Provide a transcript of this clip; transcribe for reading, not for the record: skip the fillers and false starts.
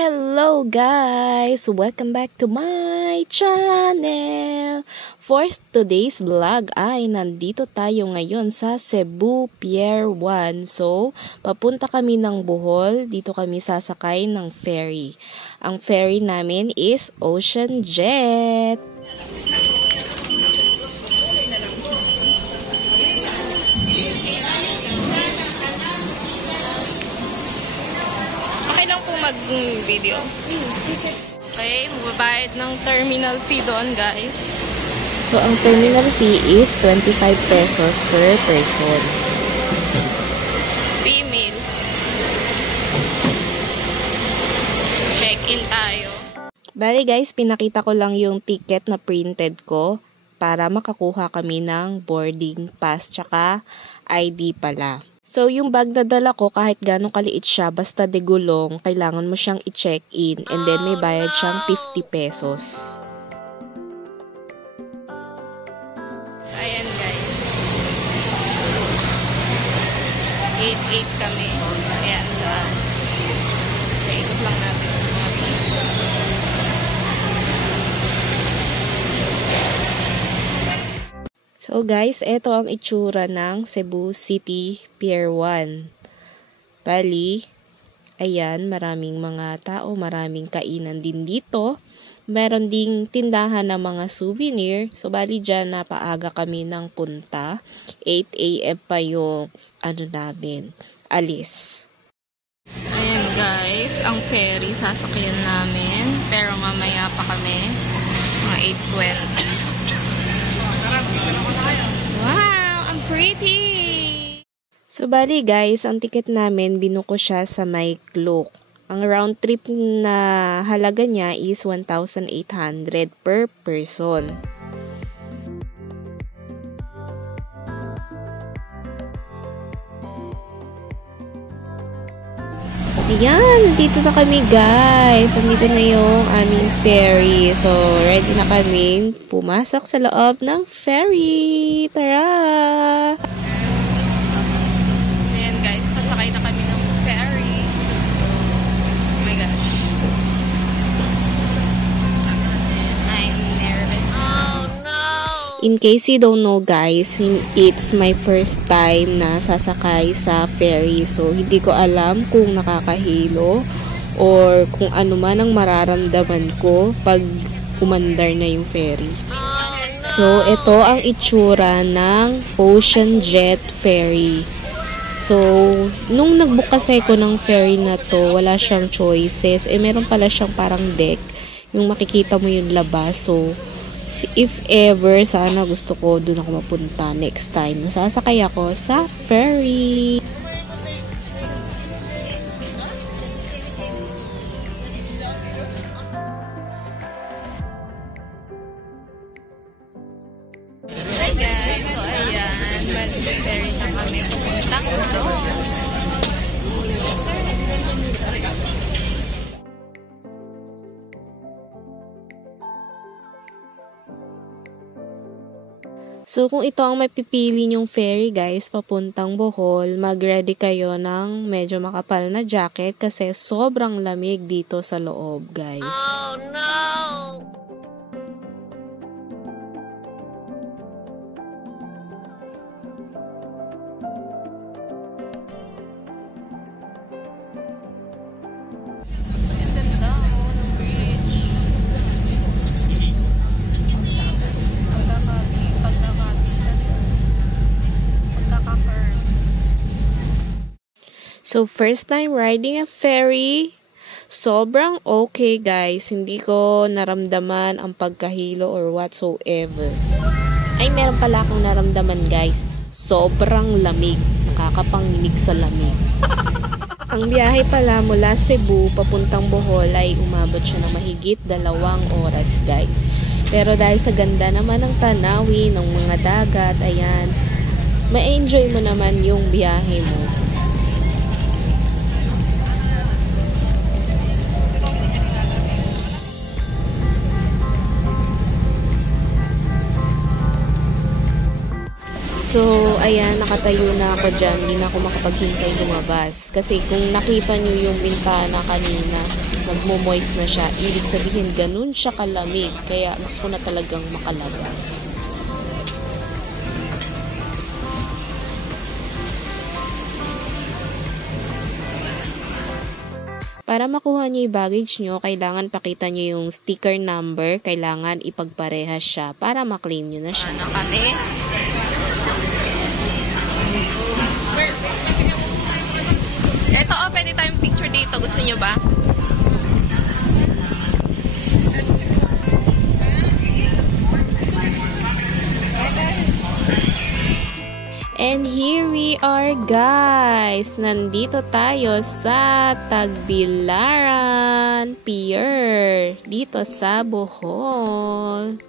Hello guys! Welcome back to my channel! For today's vlog ay nandito tayo ngayon sa Cebu Pier 1. So, papunta kami ng Bohol. Dito kami sasakay ng ferry. Ang ferry namin is Ocean Jet. Mag-video. Okay, mababayad ng terminal fee doon, guys. So, ang terminal fee is 25 pesos per person. Female. Check-in tayo. Bali, guys, pinakita ko lang yung ticket na printed ko para makakuha kami ng boarding pass tsaka ID pala. So, yung bag na dala ko, kahit gano'ng kaliit siya, basta degulong, kailangan mo siyang i-check-in. And then, may bayad siyang 50 pesos. Ayan, guys. 8-8 kami. Ayan, daan. Ikot lang natin. So guys, eto ang itsura ng Cebu City Pier 1. Bali, ayan, maraming mga tao, maraming kainan din dito. Meron ding tindahan ng mga souvenir. So bali dyan, napaaga kami ng punta. 8 AM pa yung namin, alis. Ayan guys, ang ferry sasakyan namin. Pero mamaya pa kami, mga 8:20. Wow, I'm pretty! So, bali guys, ang ticket namin, binuko siya sa may Klook. Ang round trip na halaga niya is 1,800 per person. Ayan, nandito na kami guys. Nandito na yung aming ferry. So, ready na kaming pumasok sa loob ng ferry. Tara! Ayan guys, pasakay na kami ng ferry. Oh my gosh. I'm nervous. Oh no! In case you don't know guys, it's my first time na sasakay sa ferry. So, hindi ko alam kung nakakahilo or kung ano man ang mararamdaman ko pag umandar na yung ferry. So, ito ang itsura ng Ocean Jet Ferry. So, nung nagbook kasi ko ng ferry na to, wala siyang choices. Meron pala siyang parang deck. Yung makikita mo yung labas. So, if ever, sana gusto ko doon ako mapunta next time. Nasasakay ako sa ferry. Hi guys, so ayan, mag-ferry na kami pupuntang doon. So, kung ito ang mapipili nyong ferry guys, papuntang Bohol, mag-ready kayo ng medyo makapal na jacket kasi sobrang lamig dito sa loob guys. Oh no! So, first time riding a ferry, sobrang okay guys. Hindi ko naramdaman ang pagkahilo or whatsoever. Ay, meron pala akong naramdaman guys. Sobrang lamig. Nakakapanginig sa lamig. Ang biyahe pala mula Cebu papuntang Bohol ay umabot siya ng mahigit 2 oras guys. Pero dahil sa ganda naman ng tanawin, ng mga dagat, ayan, ma-enjoy mo naman yung biyahe mo. So, ayan, nakatayo na ako dyan. Hindi na ako makapaghintay lumabas. Kasi kung nakita nyo yung bintana kanina, nagmo-moist na siya. Ibig sabihin, ganun siya kalamig. Kaya gusto ko na talagang makalabas. Para makuha nyo yung baggage nyo, kailangan pakita nyo yung sticker number. Kailangan ipagparehas siya para maklaim nyo na siya. Ano kami? Ito, pwede tayong picture dito. Gusto nyo ba? And here we are, guys. Nandito tayo sa Tagbilaran Pier dito sa Bohol.